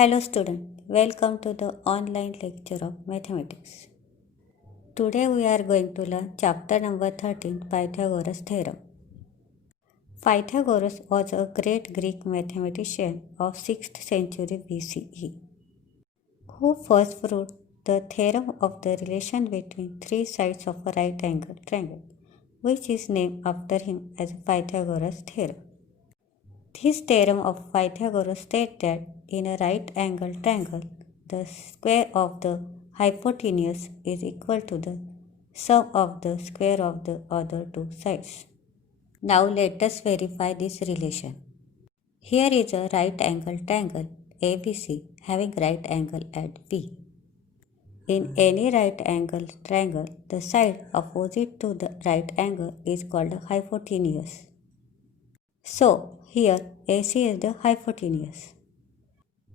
Hello student, welcome to the online lecture of mathematics. Today we are going to learn chapter number 13, Pythagoras theorem. Pythagoras was a great Greek mathematician of 6th century BCE who first proved the theorem of the relation between three sides of a right angle triangle, which is named after him as Pythagoras theorem. This theorem of Pythagoras states that in a right angled triangle, the square of the hypotenuse is equal to the sum of the square of the other two sides. Now let us verify this relation. Here is a right angled triangle ABC having right angle at B. In any right angled triangle, the side opposite to the right angle is called a hypotenuse. So, here AC is the hypotenuse.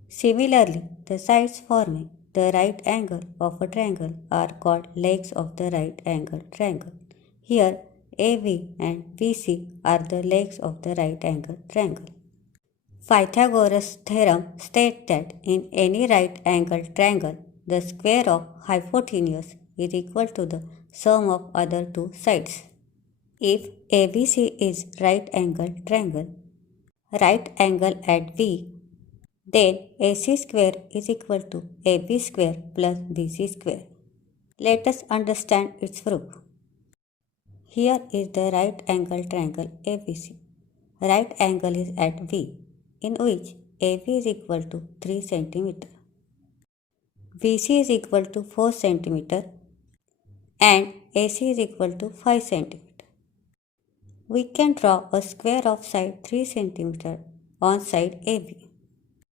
Similarly, the sides forming the right angle of a triangle are called legs of the right angle triangle. Here, AB and BC are the legs of the right angle triangle. Pythagoras' theorem states that in any right angled triangle, the square of hypotenuse is equal to the sum of other two sides. If ABC is right angled triangle, right angle at B, then AC square is equal to AB square plus BC square. Let us understand its proof. Here is the right angle triangle ABC. Right angle is at B, in which AB is equal to 3 cm, BC is equal to 4 cm, and AC is equal to 5 cm. We can draw a square of side 3 cm on side AB,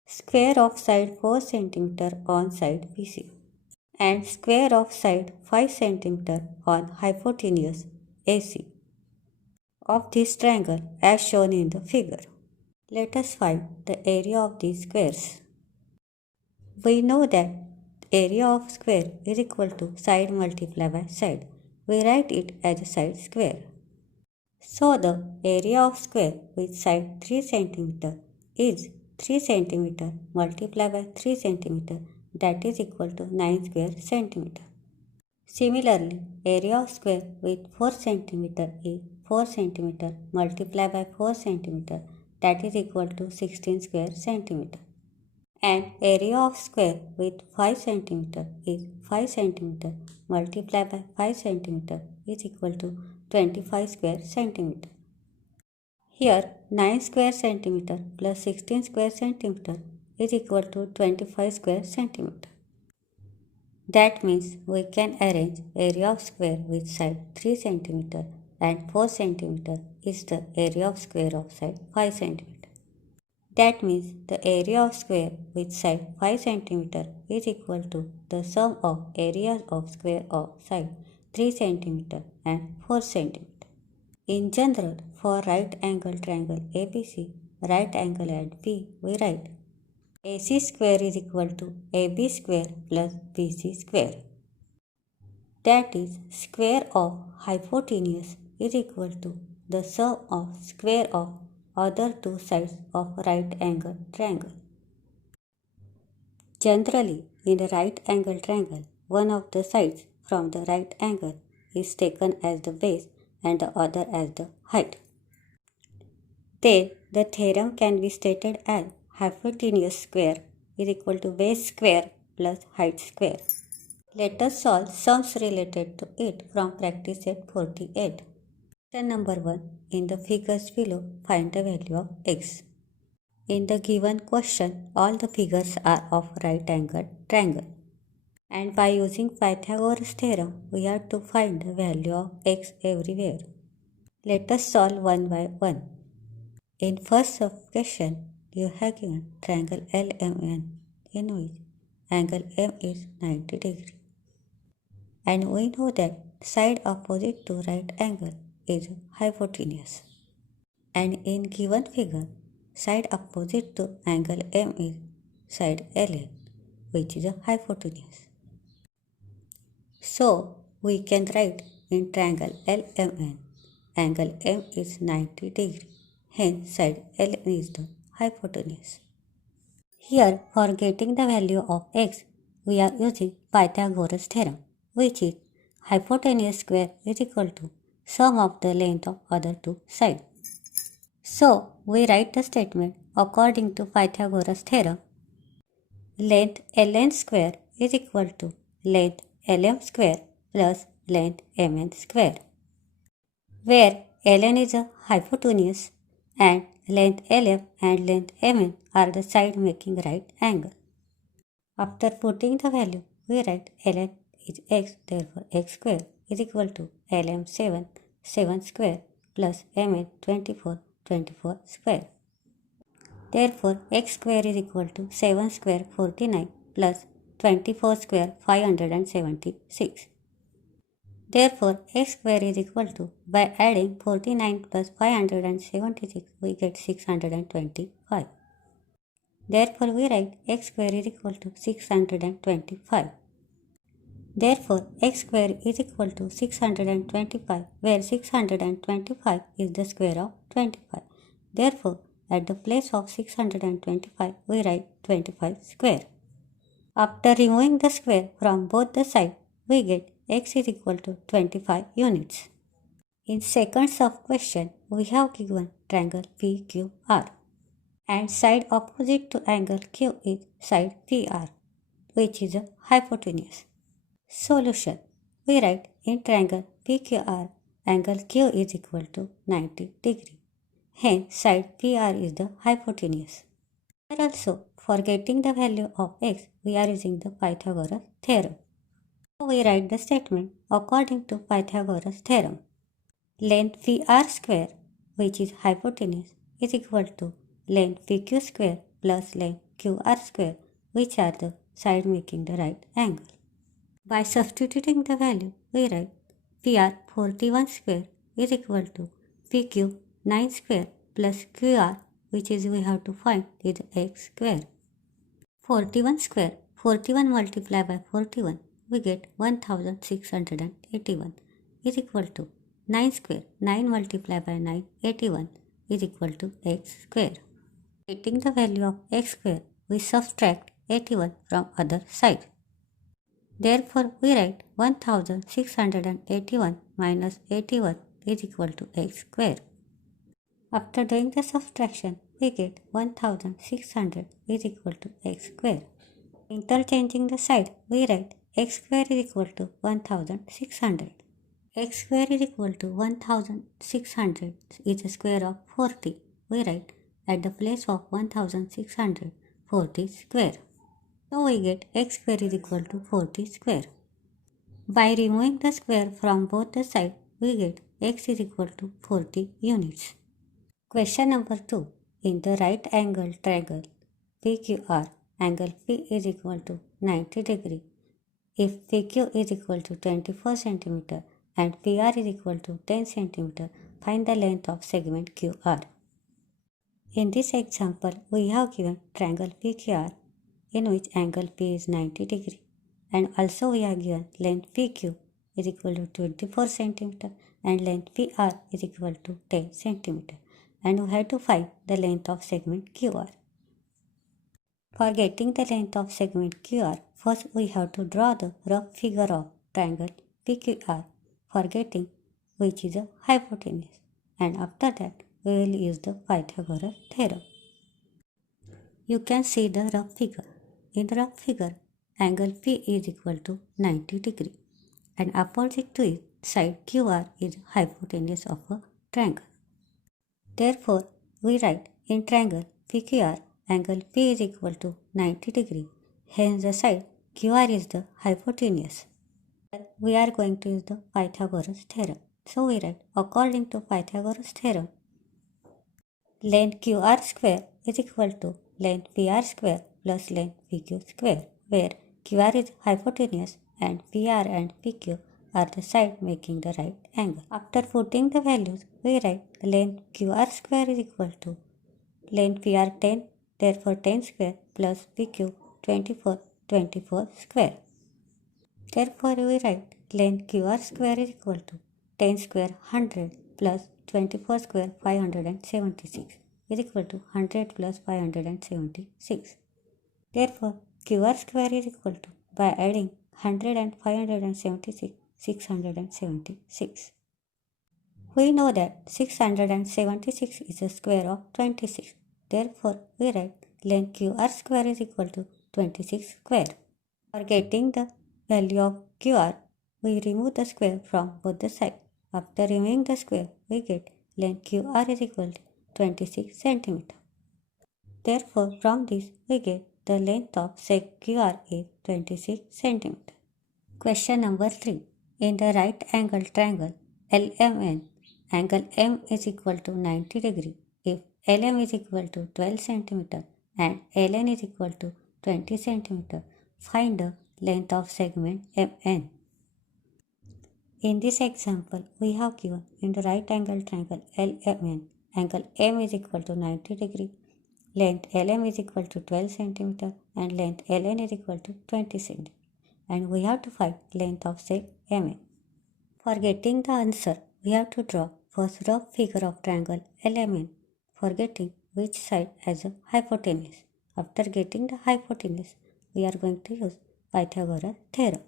square of side 4 cm on side BC, and square of side 5 cm on hypotenuse AC of this triangle as shown in the figure. Let us find the area of these squares. We know that area of square is equal to side multiplied by side. We write it as a side square. So the area of square with side 3 cm is 3 cm multiplied by 3 cm, that is equal to 9 square cm. Similarly, area of square with 4 cm is 4 cm multiplied by 4 cm, that is equal to 16 square cm. And area of square with 5 cm is 5 cm multiplied by 5 cm is equal to 25 square cm. Here 9 square cm plus 16 square cm is equal to 25 square cm. That means we can arrange area of square with side 3 cm and 4 cm is the area of square of side 5 cm. That means the area of square with side 5 cm is equal to the sum of areas of square of side 3 cm and 4 cm. In general, for right angle triangle ABC, right angle at B, we write AC square is equal to AB square plus BC square. That is, square of hypotenuse is equal to the sum of square of other two sides of right angle triangle. Generally, in a right angle triangle, one of the sides from the right angle is taken as the base and the other as the height. Then the theorem can be stated as hypotenuse square is equal to base square plus height square. Let us solve sums related to it from practice set 48. Question number 1. In the figures below, find the value of x. In the given question, all the figures are of right angled triangle. And by using Pythagoras theorem, we have to find the value of x everywhere. Let us solve one by one. In first question, you have given triangle LMN in which angle M is 90 degree. And we know that side opposite to right angle is hypotenuse. And in given figure, side opposite to angle M is side LN, which is a hypotenuse. So, we can write in triangle LMN, angle M is 90 degree, hence side LN is the hypotenuse. Here, for getting the value of x, we are using Pythagoras theorem, which is hypotenuse square is equal to sum of the length of other two sides. So, we write the statement according to Pythagoras theorem. Length ln square is equal to length lm square plus length mn square, where ln is a hypotenuse and length lm and length mn are the side making right angle. After putting the value, we write ln is x, therefore x square is equal to lm 7 square plus mn 24 square. Therefore, x square is equal to 7 square 49 plus 24 square 576. Therefore, x square is equal to, by adding 49 plus 576, we get 625. Therefore, we write x square is equal to 625. Therefore, x square is equal to 625, where 625 is the square of 25. Therefore, at the place of 625, we write 25 square. After removing the square from both the sides, we get x is equal to 25 units. In seconds of question, we have given triangle PQR, and side opposite to angle Q is side PR, which is a hypotenuse. Solution. We write in triangle PQR, angle Q is equal to 90 degree. Hence, side PR is the hypotenuse. Here also, for getting the value of x, we are using the Pythagoras theorem. So we write the statement according to Pythagoras theorem. Length PR square, which is hypotenuse, is equal to length PQ square plus length QR square, which are the side making the right angle. By substituting the value, we write PR 41 square is equal to PQ 9 square plus QR, which is we have to find is x square. 41 square, 41 multiplied by 41, we get 1681 is equal to 9 square, 9 multiplied by 9, 81 is equal to x square. Getting the value of x square, we subtract 81 from other side. Therefore, we write 1681 minus 81 is equal to x square. After doing the subtraction, we get 1600 is equal to x square. Interchanging the side, we write x square is equal to 1600. X square is equal to 1600 is the square of 40. We write at the place of 1600 40 square. So we get x square is equal to 40 square. By removing the square from both the sides, we get x is equal to 40 units. Question number 2. In the right angle triangle PQR, angle P is equal to 90 degree. If PQ is equal to 24 cm and PR is equal to 10 cm, find the length of segment QR. In this example, we have given triangle PQR in which angle P is 90 degree, and also we are given length PQ is equal to 24 cm and length PR is equal to 10 cm, and we have to find the length of segment QR. For getting the length of segment QR, first we have to draw the rough figure of triangle PQR for getting which is a hypotenuse, and after that we will use the Pythagoras theorem. You can see the rough figure. In the rough figure, angle P is equal to 90 degree, and opposite to it, side QR is hypotenuse of a triangle. Therefore, we write in triangle PQR, angle P is equal to 90 degree. Hence, the side QR is the hypotenuse. We are going to use the Pythagoras theorem. So, we write according to Pythagoras theorem, length QR square is equal to length PR square plus length PQ square, where QR is hypotenuse and PR and PQ are the side making the right angle. After putting the values, we write length QR square is equal to length PR 10, therefore 10 square plus PQ 24 square. Therefore, we write length QR square is equal to 10 square 100 plus 24 square 576 is equal to 100 plus 576. Therefore, QR square is equal to, by adding 100 and 576, 676. We know that 676 is the square of 26. Therefore, we write length QR square is equal to 26 square. For getting the value of QR, we remove the square from both the sides. After removing the square, we get length QR is equal to 26 cm. Therefore, from this, we get the length of sec QR is 26 cm. Question number 3. In the right angle triangle LMN, angle M is equal to 90 degree if LM is equal to 12 cm and LN is equal to 20 cm. Find the length of segment MN. In this example, we have given in the right angle triangle LMN, angle M is equal to 90 degree, length LM is equal to 12 cm and length LN is equal to 20 cm. And we have to find length of seg MN. For getting the answer, we have to draw first rough figure of triangle LMN, forgetting which side has a hypotenuse. After getting the hypotenuse, we are going to use Pythagoras theorem.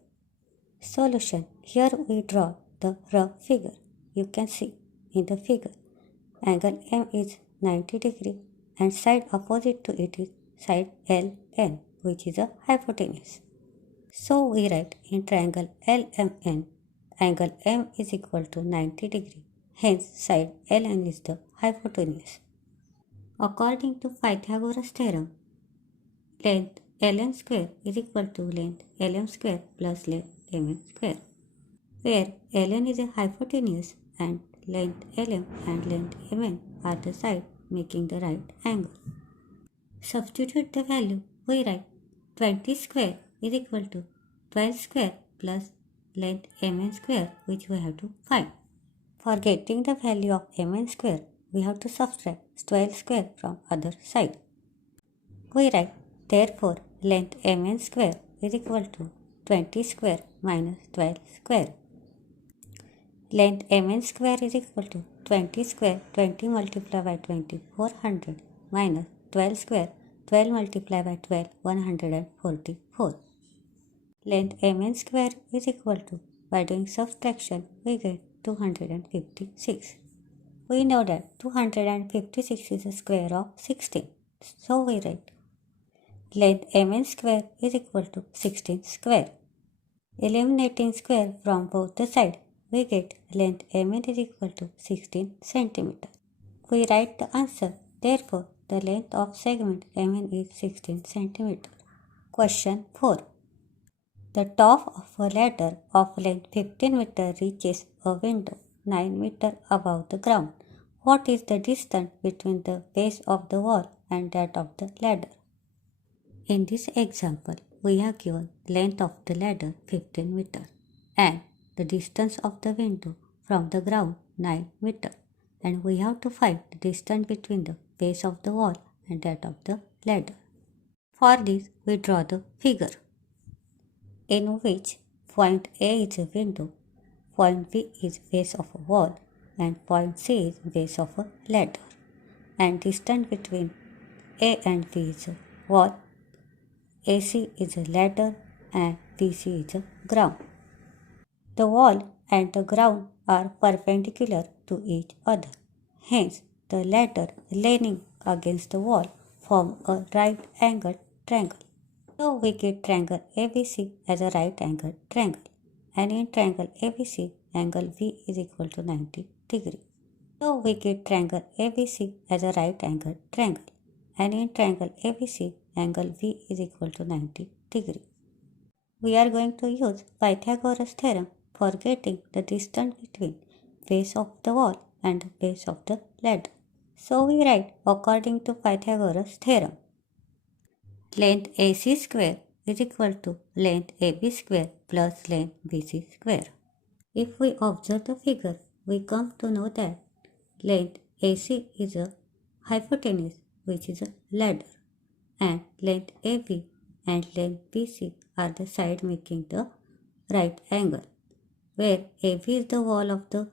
Solution. Here we draw the rough figure. You can see in the figure, angle M is 90 degree and side opposite to it is side LN, which is a hypotenuse. So we write in triangle LMN, angle M is equal to 90 degree. Hence, side LN is the hypotenuse. According to Pythagoras theorem, length Ln square is equal to length Lm square plus length Mn square, where Ln is a hypotenuse and length Lm and length Mn are the side making the right angle. Substitute the value. We write 20 square is equal to 12 square plus length Mn square, which we have to find. For getting the value of Mn square, we have to subtract 12 square from other side. We write, therefore, length Mn square is equal to 20 square minus 12 square. Length Mn square is equal to 20 square, 20 multiplied by 20, 400, minus 12 square, 12 multiplied by 12, 144. Length Mn square is equal to, by doing subtraction, we get 256. We know that 256 is the square of 16. So we write length Mn square is equal to 16 square. Eliminating square from both the sides, we get length Mn is equal to 16 cm. We write the answer. Therefore, the length of segment Mn is 16 cm. Question 4. The top of a ladder of length 15 meter reaches a window 9 meter above the ground. What is the distance between the base of the wall and that of the ladder? In this example, we have given length of the ladder 15 meter and the distance of the window from the ground 9 meter, and we have to find the distance between the base of the wall and that of the ladder. For this, we draw the figure in which point A is a window, point B is base of a wall, and point C is base of a ladder, and distance between A and B is a wall, AC is a ladder, and BC is a ground. The wall and the ground are perpendicular to each other. Hence, the ladder leaning against the wall form a right angled triangle. So we get triangle ABC as a right angled triangle, and in triangle ABC, angle V is equal to 90 degree. So we get triangle ABC as a right angled triangle, and in triangle ABC, angle V is equal to 90 degree. We are going to use Pythagoras theorem for getting the distance between base of the wall and base of the ladder. So we write according to Pythagoras theorem, length AC square is equal to length AB square plus length BC square. If we observe the figure, we come to know that length AC is a hypotenuse, which is a ladder, and length AB and length BC are the side making the right angle, where AB is the wall of the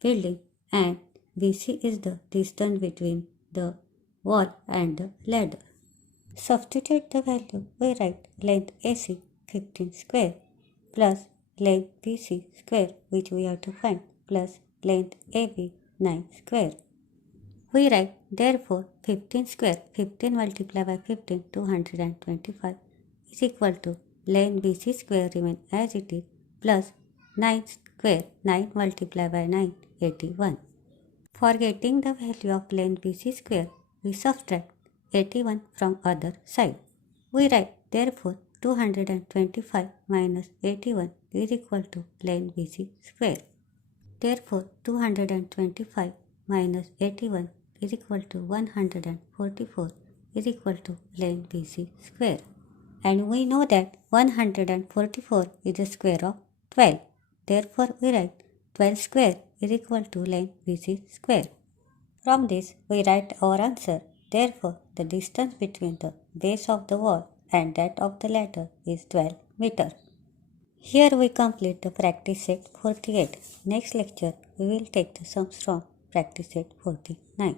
building and BC is the distance between the wall and the ladder. Substitute the value. We write length AC 15 square plus length BC square, which we have to find, plus length AB 9 square. We write therefore 15 square, 15 multiplied by 15, 225 is equal to length BC square remain as it is, plus 9 square, 9 multiplied by 9, 81. For getting the value of length BC square, we subtract 81 from other side. We write therefore 225 minus 81 is equal to length BC square. Therefore 225 minus 81 is equal to 144 is equal to length BC square. And we know that 144 is the square of 12. Therefore we write 12 square is equal to length BC square. From this we write our answer. Therefore the distance between the base of the wall and that of the ladder is 12 meter. Here we complete the practice set 48. Next lecture we will take the sums from practice set 49.